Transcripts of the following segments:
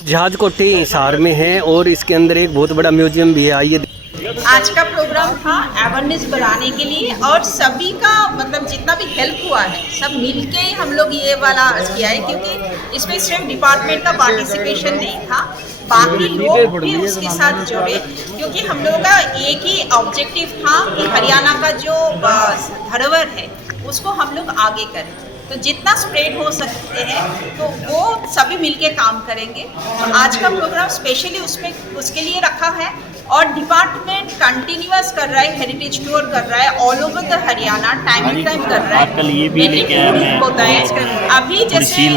जहाज कोठी हिसार में है और इसके अंदर एक बहुत बड़ा म्यूजियम भी है। आइए, आज का प्रोग्राम था अवेयरनेस बढ़ाने के लिए और सभी का मतलब जितना भी हेल्प हुआ है सब मिलके ही हम लोग ये वाला किया है, क्योंकि इसमें सिर्फ डिपार्टमेंट का पार्टिसिपेशन नहीं था, बाकी लोग भी उसके साथ जुड़े, क्योंकि हम लोगों का एक ही ऑब्जेक्टिव था कि हरियाणा का जो धरोहर है उसको हम लोग आगे करें। तो जितना स्प्रेड हो सकते हैं तो वो सभी मिलके काम करेंगे। तो आज का प्रोग्राम स्पेशली उसमें उसके लिए रखा है और डिपार्टमेंट कंटिन्यूअस कर रहा है, हेरिटेज टूर कर रहा है all over the Haryana, time to time कर रहा है। आजकल ये भी लेके आया मैं होता है अभी जैसे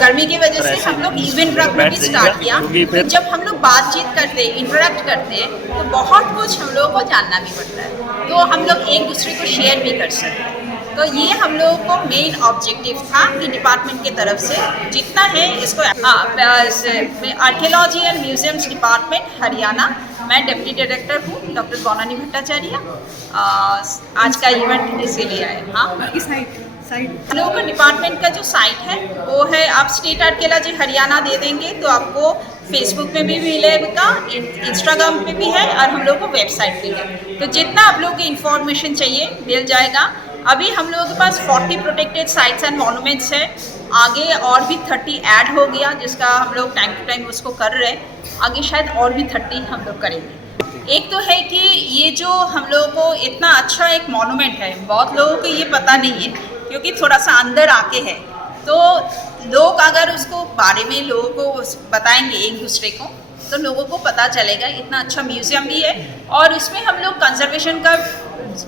गर्मी की वजह से हम लोग इवेंट रख में भी स्टार्ट किया। तो जब हम लोग बातचीत करते हैं, इंटरेक्ट करते हैं, तो बहुत कुछ हम लोगों को जानना भी पड़ता है, तो हम लोग एक दूसरे को शेयर भी कर सकते हैं। तो ये हम लोगों को मेन ऑब्जेक्टिव था कि डिपार्टमेंट की तरफ से जितना है इसको archaeology and museums department Haryana, मैं डिप्टी डायरेक्टर हूँ डॉक्टर गौनानी भट्टाचार्य। आज का इवेंट इसीलिए है। हाँ, हम लोगों का डिपार्टमेंट का जो साइट है वो है, आप स्टेट आर्कियोलॉजी हरियाणा दे देंगे तो आपको फेसबुक में भी मिलेगा, इंस्टाग्राम पे भी है और हम लोग को वेबसाइट पे है। तो जितना आप लोगों को इन्फॉर्मेशन चाहिए मिल जाएगा। अभी हम लोगों के पास 40 प्रोटेक्टेड साइट्स एंड मॉन्यूमेंट्स है, आगे और भी 30 ऐड हो गया, जिसका हम लोग टाइम टू टाइम उसको कर रहे हैं। आगे शायद और भी 30 हम लोग करेंगे। एक तो है कि ये जो हम लोगों को इतना अच्छा एक मॉन्यूमेंट है, बहुत लोगों को ये पता नहीं है क्योंकि थोड़ा सा अंदर आके है, तो लोग अगर उसको बारे में लोगों को बताएंगे एक दूसरे को तो लोगों को पता चलेगा। इतना अच्छा म्यूजियम भी है और इसमें हम लोग कंजर्वेशन का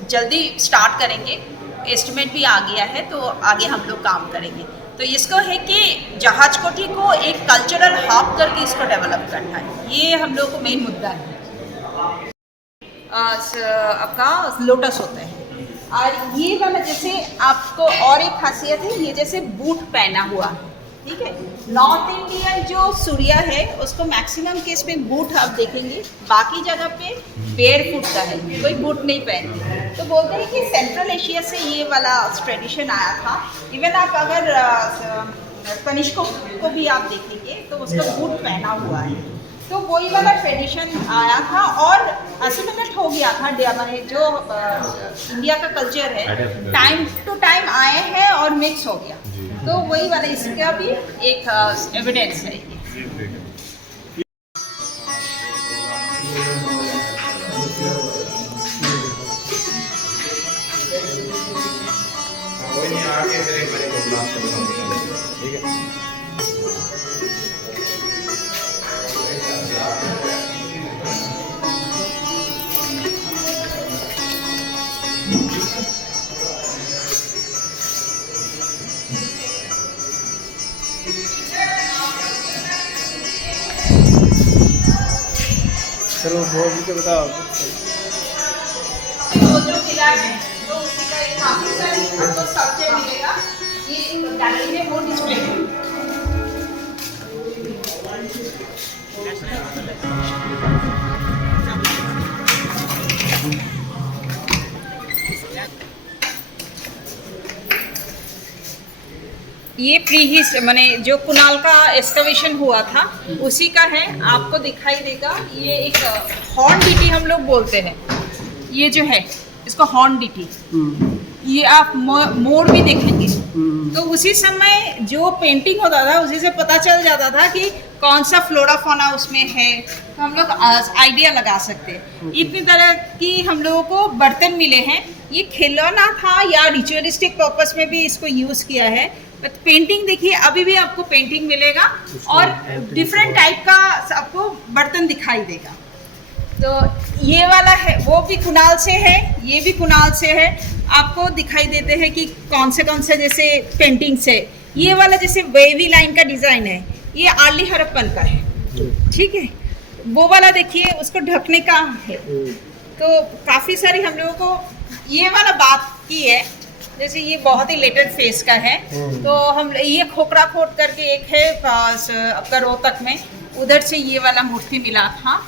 जल्दी स्टार्ट करेंगे, एस्टिमेट भी आ गया है, तो आगे हम लोग काम करेंगे। तो इसको है कि जहाज कोठी को एक कल्चरल हब करके इसको डेवलप करना है, ये हम लोग को मेन मुद्दा है। आपका लोटस होता है और ये वाला जैसे आपको और एक खासियत है, ये जैसे बूट पहना हुआ है, ठीक है। नॉर्थ इंडियन जो सूर्या है उसको मैक्सिमम केस में बूट आप देखेंगे, बाकी जगह पे बेयर फुट का है, कोई बूट नहीं पहनते। तो बोलते हैं कि सेंट्रल एशिया से ये वाला ट्रेडिशन आया था। इवन आप अगर कनिष्क को भी आप देखेंगे तो उसका बूट पहना हुआ है, तो वही वाला ट्रेडिशन आया था और असिमिलेट हो गया था। जो इंडिया का कल्चर है टाइम टू टाइम आए हैं और मिक्स हो गया, तो वही वाला इसका भी एक एविडेंस है। चलो बोल के बताओ। वो जो किला है तो उसी का एक काफी सारी आपको स्ट्रक्चर मिलेगा, ये गैलरी में वो डिस्प्ले है। ये प्री हिस्ट माने जो कुनाल का एक्सकवेशन हुआ था उसी का है, आपको दिखाई देगा। ये एक हॉर्न डीटी हम लोग बोलते हैं, ये जो है इसको हॉर्न डीटी, ये आप मोड़ भी देखेंगे तो उसी समय जो पेंटिंग होता था उसी से पता चल जाता था कि कौन सा फ्लोरा फौना उसमें है, तो हम लोग आइडिया लगा सकते हैं। इतनी तरह की हम लोगों को बर्तन मिले हैं, ये खिलौना था या रिचुअलिस्टिक पर्पस में भी इसको यूज़ किया है। पेंटिंग देखिए, अभी भी आपको पेंटिंग मिलेगा और डिफरेंट टाइप का आपको बर्तन दिखाई देगा। तो ये वाला है वो भी कुनाल से है, ये भी कुनाल से है, आपको दिखाई देते हैं कि कौन से जैसे पेंटिंग से। ये वाला जैसे वेवी लाइन का डिज़ाइन है, ये अर्ली हड़प्पन का है, ठीक है। वो वाला देखिए उसको ढकने का है। तो काफ़ी सारी हम लोगों को ये वाला बात की है, जैसे ये बहुत ही लेटेड फेस का है, तो हम ये खोखरा खोट करके एक है आपका रोहतक में, उधर से ये वाला मूर्ति मिला था।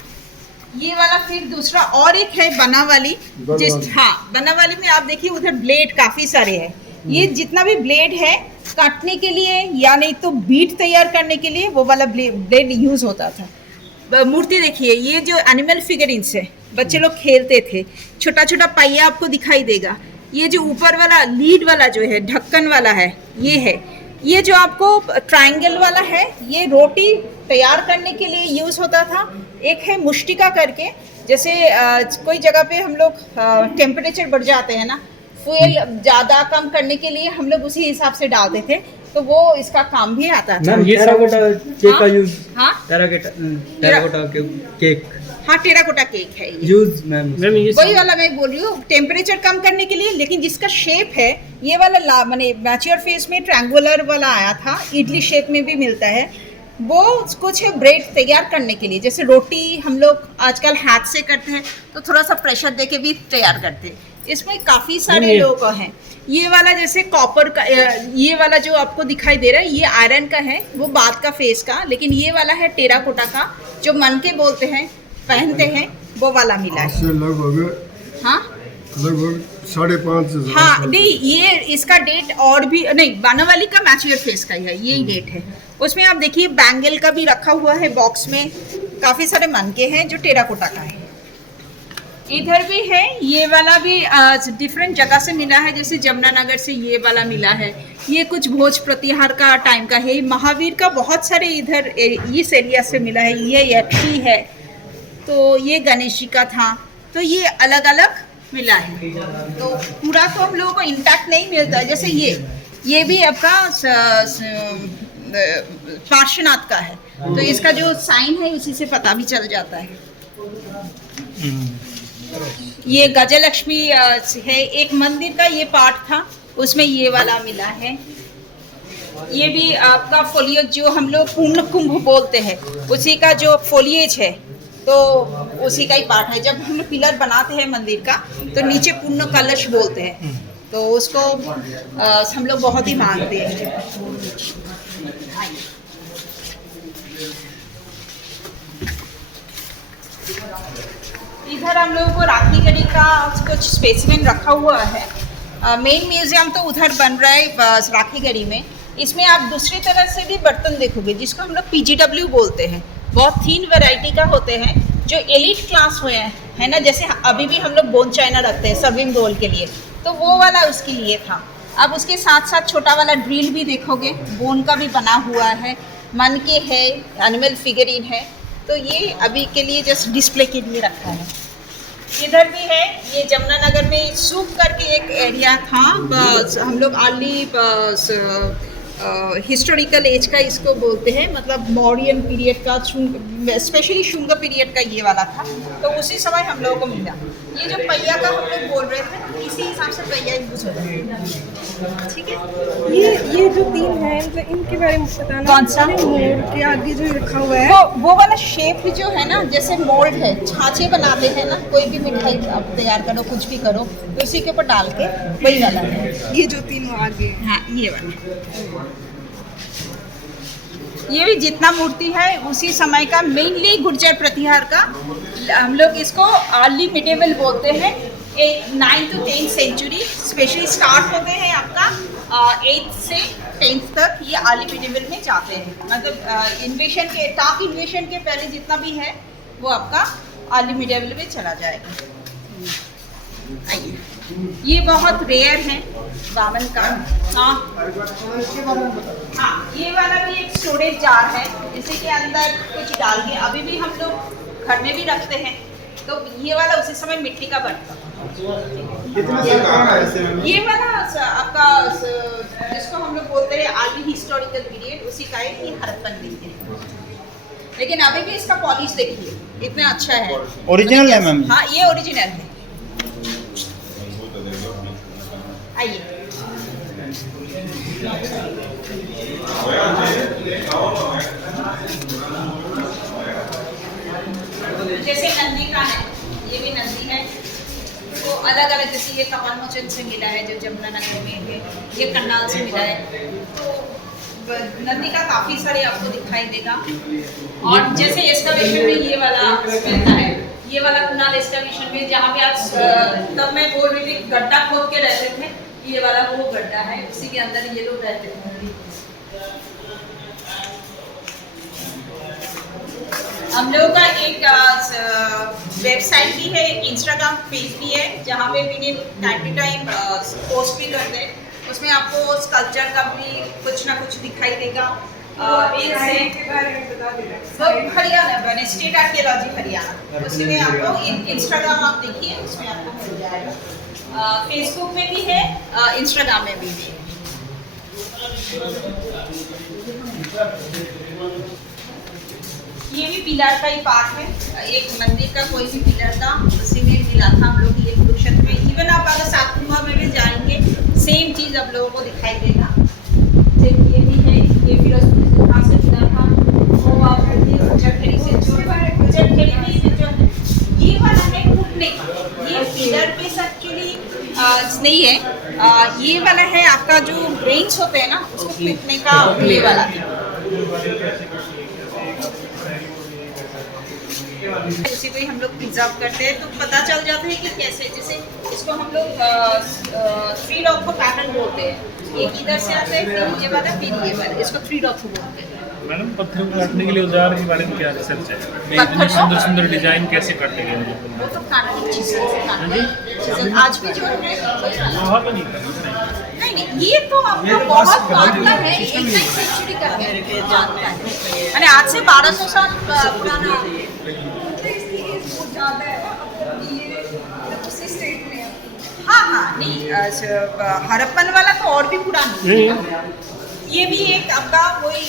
ये वाला फिर दूसरा और एक है बनावाली, हाँ बनावाली में आप देखिए उधर ब्लेड काफ़ी सारे हैं। ये जितना भी ब्लेड है काटने के लिए या नहीं तो बीट तैयार करने के लिए वो वाला ब्लेड यूज होता था। मूर्ति देखिए, ये जो एनिमल फिगरिंग्स है, बच्चे लोग खेलते थे, छोटा छोटा पहिया आपको दिखाई देगा। ये जो ऊपर वाला लीड वाला जो है, ढक्कन वाला है, ये है। ये जो आपको ट्रायंगल वाला है, ये रोटी तैयार करने के लिए यूज होता था। एक है मुष्टिका करके, जैसे कोई जगह पे हम लोग टेम्परेचर बढ़ जाते हैं ना, फ्यूल ज़्यादा कम करने के लिए हम लोग उसी हिसाब से डालते थे, तो वो इसका काम भी आता था। मैम ये टेराकोटा केक का यूज, हाँ टेराकोटा केक, हाँ टेराकोटा केक है ये। यूज मैम वही वाला मैं बोल रही हूँ, टेम्परेचर कम करने के लिए। लेकिन जिसका शेप है ये वाला माने मैच्योर फेस में ट्रायंगुलर वाला आया था, इडली शेप में भी मिलता है। वो कुछ है ब्रेड तैयार करने के लिए, जैसे रोटी हम लोग आजकल हाथ से करते हैं तो थोड़ा सा प्रेशर दे के भी तैयार करते हैं। इसमें काफ़ी सारे लोग हैं। ये वाला जैसे कॉपर का, ये वाला जो आपको दिखाई दे रहा है, ये आयरन का है, वो बाद का फेस का। लेकिन ये वाला है टेराकोटा का, जो मन के बोलते हैं, पहनते हैं, वो वाला मिला है। लगभग हाँ लगभग 5,500। हाँ नहीं, ये इसका डेट और भी नहीं, बानावाली का मैच्योर फेस का ही है, यही डेट है। उसमें आप देखिए बैंगल का भी रखा हुआ है बॉक्स में, काफ़ी सारे मन के हैं जो टेराकोटा का है। इधर भी है, ये वाला भी डिफरेंट जगह से मिला है, जैसे जमुनानगर से ये वाला मिला है। ये कुछ भोज प्रतिहार का टाइम का है। महावीर का बहुत सारे इधर इस एरिया से मिला है। ये यक्षी है, तो ये गणेश जी का था, तो ये अलग अलग मिला है। तो पूरा तो हम लोगों को इंटैक्ट नहीं मिलता है। जैसे ये भी आपका पार्श्वनाथ का है, तो इसका जो साइन है उसी से पता भी चल जाता है। ये गजलक्ष्मी है, एक मंदिर का ये पार्ट था, उसमें ये वाला मिला है। ये भी आपका फोलिएज जो हम लोग पूर्ण कुंभ बोलते हैं, उसी का जो फोलिएज है, तो उसी का ही पार्ट है। जब हम लोग पिलर बनाते हैं मंदिर का, तो नीचे पूर्ण कलश बोलते हैं, तो उसको हम लोग बहुत ही मानते हैं। इधर हम लोगों को राखी गढ़ी का कुछ स्पेसिमेन रखा हुआ है। मेन म्यूजियम तो उधर बन रहा है राखी गढ़ी में। इसमें आप दूसरी तरह से भी बर्तन देखोगे, जिसको हम लोग PGW बोलते हैं। बहुत थीन वैरायटी का होते हैं, जो एलिट क्लास हुए हैं, है ना। जैसे अभी भी हम लोग बोन चाइना रखते हैं सर्विंग बोल के लिए, तो वो वाला उसके लिए था। अब उसके साथ साथ छोटा वाला ड्रिल भी देखोगे, बोन का भी बना हुआ है, मन के है, एनिमल फिगरिन है। तो ये अभी के लिए जस्ट डिस्प्ले के लिए रखा है। इधर भी है, ये जमुनानगर में सूप करके एक एरिया था, हम लोग अर्ली हिस्टोरिकल एज का इसको बोलते हैं, मतलब मौर्यन पीरियड का, स्पेशली शुंग पीरियड का ये वाला था, तो उसी समय हम लोगों को मिला। ये जो पहिया का हम लोग बोल रहे थे, इसी हिसाब से पहिया यूज होता है, ठीक है। ये जो तीन है, मतलब इनके बारे में बताना। कौन सा? मोर के आगे जो रखा हुआ है, वो वाला शेप जो है ना, जैसे मोल्ड है, छाछे बनाते हैं ना, कोई भी मिठाई आप तैयार करो, कुछ भी करो, तो उसी के ऊपर डाल के वही वाला है। ये जो तीन आगे, हाँ ये वाला। ये भी जितना मूर्ति है उसी समय का, मेनली गुर्जर प्रतिहार का। हम लोग इसको अर्ली मिडेवल बोलते हैं। 9th to 10th century specially start होते हैं आपका 8th से 10th तक, ये अर्ली मिडेवल में जाते हैं। मतलब इन्वेशन के, टाक इन्वेशन के पहले जितना भी है वो आपका अर्ली मिडेवल में चला जाएगा। आइए, ये बहुत रेयर है बावन का। हाँ ये वाला भी एक स्टोरेज जार है, इसी के अंदर कुछ डाल के अभी भी हम लोग घर में भी रखते हैं। तो ये वाला उसी समय मिट्टी का बर्तन, ये वाला आपका जिसको हम लोग बोलते हैं अर्ली हिस्टोरिकल पीरियड, उसी का है। ये हड़प्पन मिलते हैं, लेकिन अभी भी इसका पॉलिश देखिए इतना अच्छा है। ओरिजिनल है मैम? हाँ ये ओरिजिनल है। आइए, जैसे नंदी का है, ये भी नंदी है, तो अलग अलग, जैसे ये कमल मोचन से मिला है जो जमुनानगर में है, ये करनाल से मिला है। तो नंदी का काफ़ी सारे आपको दिखाई देगा। और जैसे एस्कावेशन में ये वाला मिलता है, ये वाला कुनाल एस्कावेशन में, जहाँ पे आज तब मैं बोल रही थी गड्ढा खोद के रहते थे, ये वाला वो गड्ढा है, उसी के अंदर ये लोग रहते हैं। हम लोगों का एक वेबसाइट भी है, एक इंस्टाग्राम पेज भी है, जहाँ पे भी टाइम टू टाइम पोस्ट भी करते हैं। उसमें आपको स्कल्पचर का भी कुछ ना कुछ दिखाई देगा। हरियाणा बने स्टेट आर्कियोलॉजी हरियाणा, उसी में आपको इंस्टाग्राम आप देखिए, उसमें आपको मिल जाएगा। फेसबुक में भी है, इंस्टाग्राम में भी है। ये भी पिलर का ही पार्ट है, एक मंदिर का कोई भी पिलर था, उसी में मिला था हम लोग ये कुरुक्षेत्र में। इवन आप अगर सातकुंभा में भी जाएंगे, सेम चीज़ आप लोगों को दिखाई देगा। ये भी है, ये फिरोजपुर कहाँ से जुड़ा था, वो आप उज्जैन से उज्जैन भी जो है, ये वाला है घुटने का। ये पिलर बेस एक्चुअली नहीं है, ये वाला है आपका जो ब्रेन्स होते हैं ना, उसको घुटने का ये वाला है। उसी को ही हम लोग प्रिजर्व करते हैं, तो पता चल जाता है कि कैसे, जैसे इसको हम लोग 3 लॉक को पैटर्न बोलते हैं। एक इधर से आता है, फिर ये वाला, फिर ये वाला, इसको 3 लॉक को बोलते हैं। मैडम, पत्थरों को काटने के लिए औजार के बारे में क्या रिसर्च है? इतनी सुंदर सुंदर डिजाइन कैसे काटे गए? वो तो काटने चीज़ों से काटते हैं। आज भी जो है वहाँ पे नहीं करना। नहीं, ये तो आपका बहुत पुराना है, 1 सेंचुरी का है, जानता है। यानी आज से 1200 साल पुराना ज़्यादा है ना, अब ये उसी स्टेट में है। हाँ, नहीं, हड़प्पन वाला तो और भी पुराना है। ये भी एक आपका वही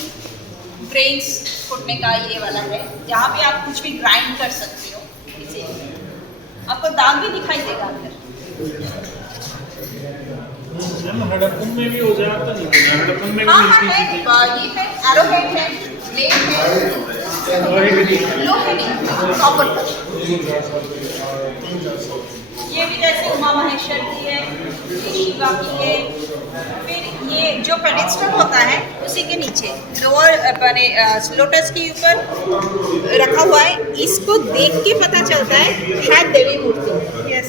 ग्रेन्स फुटने का ये वाला है, जहाँ पे आप कुछ भी ग्राइंड कर सकते हो। इसे आपको दाग भी दिखाई देगा अंदर। हड़प्पन में भी औजार तो नहीं बना, हड़प्पन में भी हाँ, मिलती है, ये है, एरोहेड है, ब्लेड है, लोहे नहीं, कॉपर का। ये भी जैसे उमा महेश्वर की है, ये शिवा की है। फिर ये जो पेडिस्टल होता है, उसी के नीचे लोअर बने लोटस के ऊपर रखा हुआ है। इसको देख के पता चलता है शायद देवी मूर्ति। यस